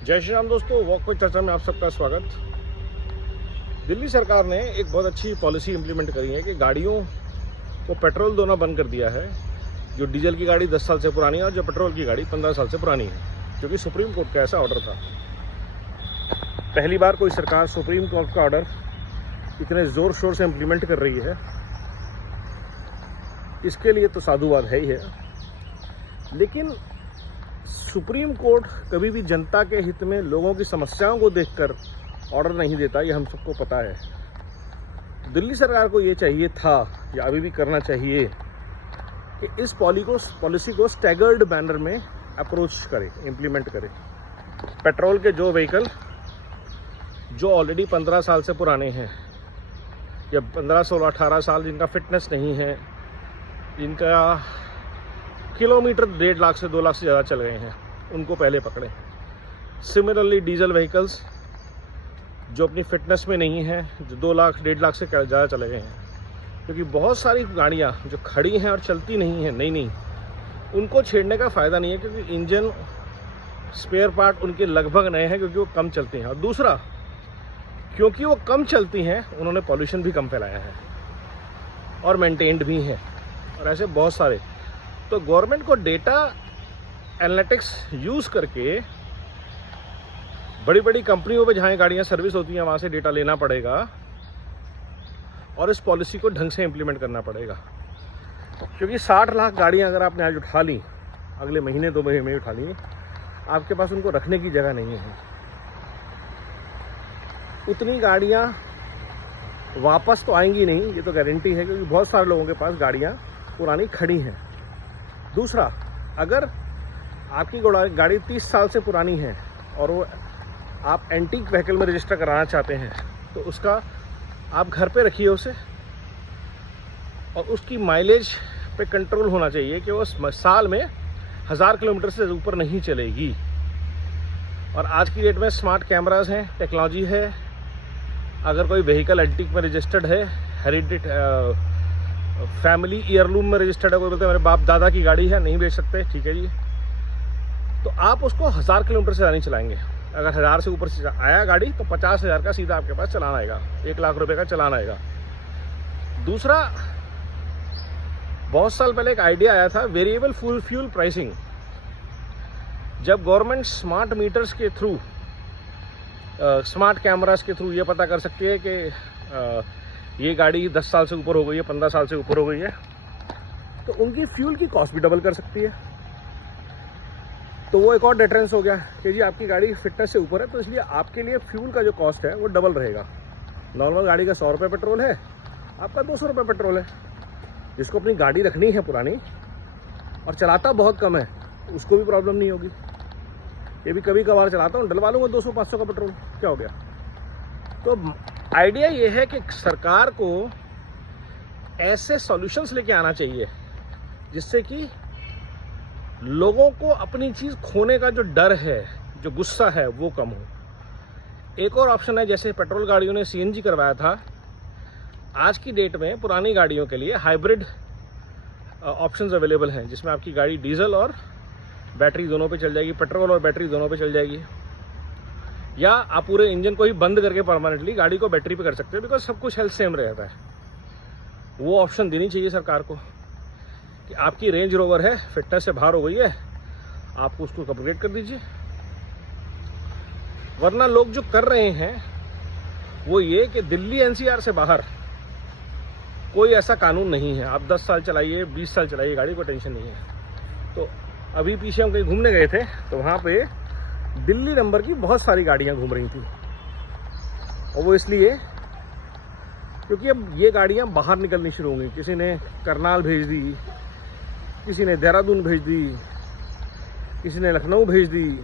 जय श्री राम दोस्तों, वॉक पे चर्चा में आप सबका स्वागत। दिल्ली सरकार ने एक बहुत अच्छी पॉलिसी इंप्लीमेंट करी है कि गाड़ियों को पेट्रोल दोना बंद कर दिया है। जो डीजल की गाड़ी 10 साल से पुरानी है और जो पेट्रोल की गाड़ी 15 साल से पुरानी है, क्योंकि सुप्रीम कोर्ट का ऐसा ऑर्डर था। पहली बार कोई सरकार सुप्रीम कोर्ट का ऑर्डर इतने ज़ोर शोर से इम्प्लीमेंट कर रही है, इसके लिए तो साधुवाद है ही है। लेकिन सुप्रीम कोर्ट कभी भी जनता के हित में लोगों की समस्याओं को देखकर ऑर्डर नहीं देता, ये हम सबको पता है। तो दिल्ली सरकार को ये चाहिए था या अभी भी करना चाहिए कि इस पॉलिसी को स्टैगर्ड बैनर में अप्रोच करे, इम्प्लीमेंट करे। पेट्रोल के जो व्हीकल जो ऑलरेडी 15 साल से पुराने हैं या 15, 16, 18 साल जिनका फिटनेस नहीं है, जिनका किलोमीटर 1.5 लाख से 2 लाख से ज़्यादा चल गए हैं, उनको पहले पकड़ें। सिमिलरली डीजल व्हीकल्स जो अपनी फिटनेस में नहीं है, जो 2 लाख 1.5 लाख से ज़्यादा चले गए हैं, क्योंकि बहुत सारी गाड़ियाँ जो खड़ी हैं और चलती नहीं हैं, नहीं उनको छेड़ने का फ़ायदा नहीं है, क्योंकि इंजन स्पेयर पार्ट उनके लगभग नए हैं, क्योंकि वो कम चलती हैं। और दूसरा, क्योंकि वो कम चलती हैं, उन्होंने पॉल्यूशन भी कम फैलाया है और मेंटेन्ड भी हैं, और ऐसे बहुत सारे। तो गवर्नमेंट को डेटा एनालिटिक्स यूज़ करके बड़ी बड़ी कंपनियों पे जहाँ गाड़ियाँ सर्विस होती हैं वहाँ से डेटा लेना पड़ेगा और इस पॉलिसी को ढंग से इम्प्लीमेंट करना पड़ेगा। क्योंकि 60 लाख गाड़ियाँ अगर आपने आज उठा ली, अगले महीने 2 महीने में उठा ली, आपके पास उनको रखने की जगह नहीं है। उतनी गाड़ियाँ वापस तो आएंगी नहीं, ये तो गारंटी है, क्योंकि बहुत सारे लोगों के पास गाड़ियाँ पुरानी खड़ी हैं। दूसरा, अगर आपकी गाड़ी 30 साल से पुरानी है और वो आप एंटीक व्हीकल में रजिस्टर कराना चाहते हैं, तो उसका आप घर पे रखिए उसे, और उसकी माइलेज पे कंट्रोल होना चाहिए कि वो साल में 1000 किलोमीटर से ऊपर नहीं चलेगी। और आज की डेट में स्मार्ट कैमरास हैं, टेक्नोलॉजी है। अगर कोई व्हीकल एंटीक में रजिस्टर्ड है, हेरिटेज फैमिली ईयरलूम में रजिस्टर्ड है, कोई बोलते हैं मेरे बाप दादा की गाड़ी है, नहीं बेच सकते, ठीक है जी, तो आप उसको 1000 किलोमीटर से ज़्यादा नहीं चलाएंगे। अगर 1000 से ऊपर से आया गाड़ी तो 50,000 का सीधा आपके पास चलान आएगा, 1 लाख रुपए का चलान आएगा। दूसरा, बहुत साल पहले एक आइडिया आया था वेरिएबल फ्यूल प्राइसिंग। जब गवर्नमेंट स्मार्ट मीटर्स के थ्रू, स्मार्ट कैमरास के थ्रू ये पता कर सकती है कि ये गाड़ी 10 साल से ऊपर हो गई है, 15 साल से ऊपर हो गई है, तो उनकी फ्यूल की कॉस्ट भी डबल कर सकती है। तो वो एक और डिफरेंस हो गया कि जी आपकी गाड़ी फिटनेस से ऊपर है, तो इसलिए आपके लिए फ्यूल का जो कॉस्ट है वो डबल रहेगा। नॉर्मल गाड़ी का 100 रुपये पेट्रोल है, आपका 200 रुपये पेट्रोल है। जिसको अपनी गाड़ी रखनी है पुरानी और चलाता बहुत कम है, उसको भी प्रॉब्लम नहीं होगी। ये भी कभी कभार चलाता हूँ, डलवा लूँगा 200-500 का पेट्रोल, क्या हो गया। तो आइडिया ये है कि सरकार को ऐसे सॉल्यूशंस लेके आना चाहिए जिससे कि लोगों को अपनी चीज़ खोने का जो डर है, जो गुस्सा है, वो कम हो। एक और ऑप्शन है, जैसे पेट्रोल गाड़ियों ने सीएनजी करवाया था, आज की डेट में पुरानी गाड़ियों के लिए हाइब्रिड ऑप्शंस अवेलेबल हैं, जिसमें आपकी गाड़ी डीजल और बैटरी दोनों पे चल जाएगी, पेट्रोल और बैटरी दोनों पे चल जाएगी। या आप पूरे इंजन को ही बंद करके परमानेंटली गाड़ी को बैटरी पे कर सकते हो, बिकॉज सब कुछ हेल्थ सेम रहता है। वो ऑप्शन देनी चाहिए सरकार को कि आपकी रेंज रोवर है, फिटनेस से बाहर हो गई है, आप उसको अपग्रेड कर दीजिए। वरना लोग जो कर रहे हैं वो ये कि दिल्ली एनसीआर से बाहर कोई ऐसा कानून नहीं है, आप 10 साल चलाइए, 20 साल चलाइए गाड़ी, को टेंशन नहीं है। तो अभी पीछे हम कहीं घूमने गए थे, तो वहाँ पे दिल्ली नंबर की बहुत सारी गाड़ियाँ घूम रही थी, और वो इसलिए क्योंकि अब ये गाड़ियाँ बाहर निकलनी शुरू होंगी। किसी ने करनाल भेज दी, किसी ने देहरादून भेज दी, किसी ने लखनऊ भेज दी,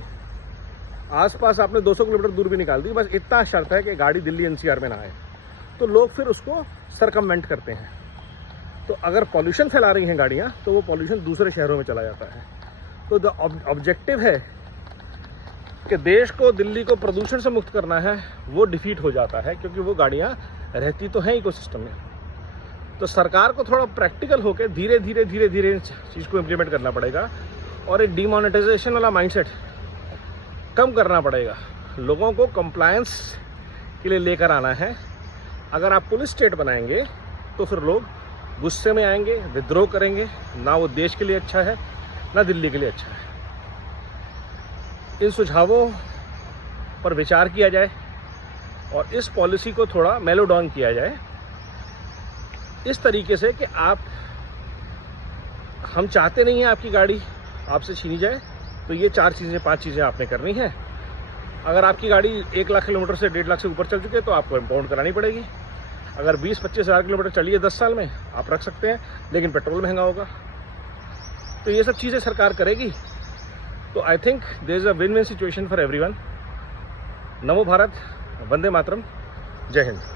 आसपास आपने 200 किलोमीटर दूर भी निकाल दी। बस इतना शर्त है कि गाड़ी दिल्ली एनसीआर में ना आए, तो लोग फिर उसको सरकमवेंट करते हैं। तो अगर पॉल्यूशन फैला रही हैं गाड़ियाँ, तो वो पॉल्यूशन दूसरे शहरों में चला जाता है। तो द ऑब्जेक्टिव है कि देश को, दिल्ली को प्रदूषण से मुक्त करना है, वो डिफीट हो जाता है, क्योंकि वो गाड़ियाँ रहती तो हैं इकोसिस्टम में। तो सरकार को थोड़ा प्रैक्टिकल होकर धीरे धीरे इस चीज़ को इम्प्लीमेंट करना पड़ेगा। और एक डीमोनेटाइजेशन वाला माइंडसेट कम करना पड़ेगा, लोगों को कंप्लायंस के लिए लेकर आना है। अगर आप पुलिस स्टेट बनाएंगे तो फिर लोग गुस्से में आएंगे, विद्रोह करेंगे, ना वो देश के लिए अच्छा है ना दिल्ली के लिए अच्छा है। इन सुझावों पर विचार किया जाए और इस पॉलिसी को थोड़ा मेलो डाउन किया जाए इस तरीके से कि हम चाहते नहीं हैं आपकी गाड़ी आपसे छीनी जाए, तो ये 4 चीज़ें 5 चीज़ें आपने करनी है। अगर आपकी गाड़ी 1 लाख किलोमीटर से 1.5 लाख से ऊपर चल चुकी है तो आपको इम्पाउंड करानी पड़ेगी। अगर 20-25 हज़ार किलोमीटर चली है 10 साल में, आप रख सकते हैं, लेकिन पेट्रोल महंगा होगा। तो ये सब चीज़ें सरकार करेगी तो I think there is a win win situation for everyone. Namo Bharat, Vande Mataram, जय हिंद।